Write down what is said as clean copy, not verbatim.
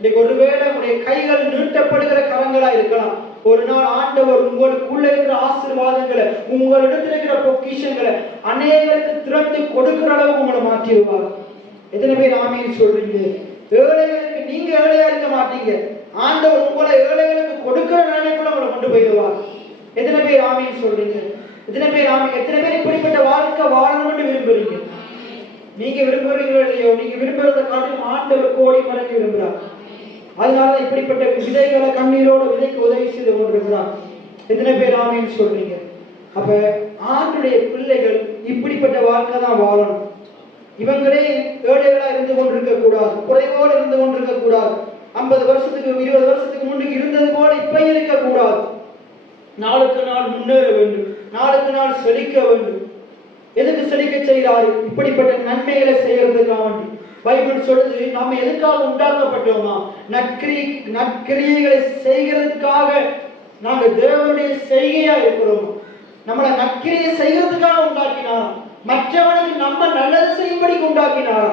இன்னைக்கு ஒருவேளை உங்களுடைய கைகள் நீட்டப்படுகிற கரங்களா இருக்கலாம். ஒரு நாள் ஆண்டவர் உங்களுக்குள்ள இருக்கிற ஆசீர்வாதங்களை, உங்களிடத்தில் இருக்கிற பொக்கிஷங்களை அநேகருக்கு திறந்து கொடுக்கிற அளவுக்கு உங்களை மாற்றிடுவார். எத்தனை பேர் ஆமீன் சொல்றீங்க? ஏழைகளுக்கு நீங்க ஏழையா இருக்க மாட்டீங்க, ஆண்டவர் உங்களை ஏழைகளுக்கு கொடுக்கிற நிலைமைக்குள்ள உங்களை கொண்டு போயிடுவார். எத்தனை பேர் ஆமீன் சொல்றீங்க? எத்தனை பேர் ஆமீன்? எத்தனை பேர் இப்படிப்பட்ட வாழ்க்கை வாழணும்னு விரும்புறீங்க? நீங்க விரும்புறீங்களோ இல்லையோ, நீங்க விரும்புறதை காட்டிலும் ஆண்டவர் கோடி மடங்கு விரும்புறார். அதனால இப்படிப்பட்ட விதைகளை கண்ணீரோட விதைக்கு உதவி செய்து கொண்டிருக்கிறார். எத்தனை பேர் ஆமீன் சொல்றீங்க? அப்ப ஆண்டுடைய பிள்ளைகள் இப்படிப்பட்ட வாழ்க்கை தான் வாழணும். இவங்களே ஏழைகளா இருந்து கொண்டிருக்க கூடாது, குறைவோடு இருந்து கொண்டிருக்க கூடாது. 50 வருஷத்துக்கு 20 வருஷத்துக்கு முன்னுக்கு இருந்தது போல இப்ப இருக்க கூடாது. நாளுக்கு நாள் முன்னேற வேண்டும், நாளுக்கு நாள் செழிக்க வேண்டும். எதுக்கு செழிக்க செய்கிறாரு? இப்படிப்பட்ட நன்மைகளை செய்யறதுக்காக வேண்டி. பைபிள் சொல்லுது, நாம எதுக்காக உண்டாக்கப்பட்டோமா? நற்கிரியைகளை செய்கிறதுக்காக நாங்க தேவனுடைய செய்கையா இருக்கிறோம். நம்மளை நற்கிரியை செய்யறதுக்காக உண்டாக்கினார், மற்றவனுக்கு நம்ம நல்லது செய்யும்படி உண்டாக்கினார்.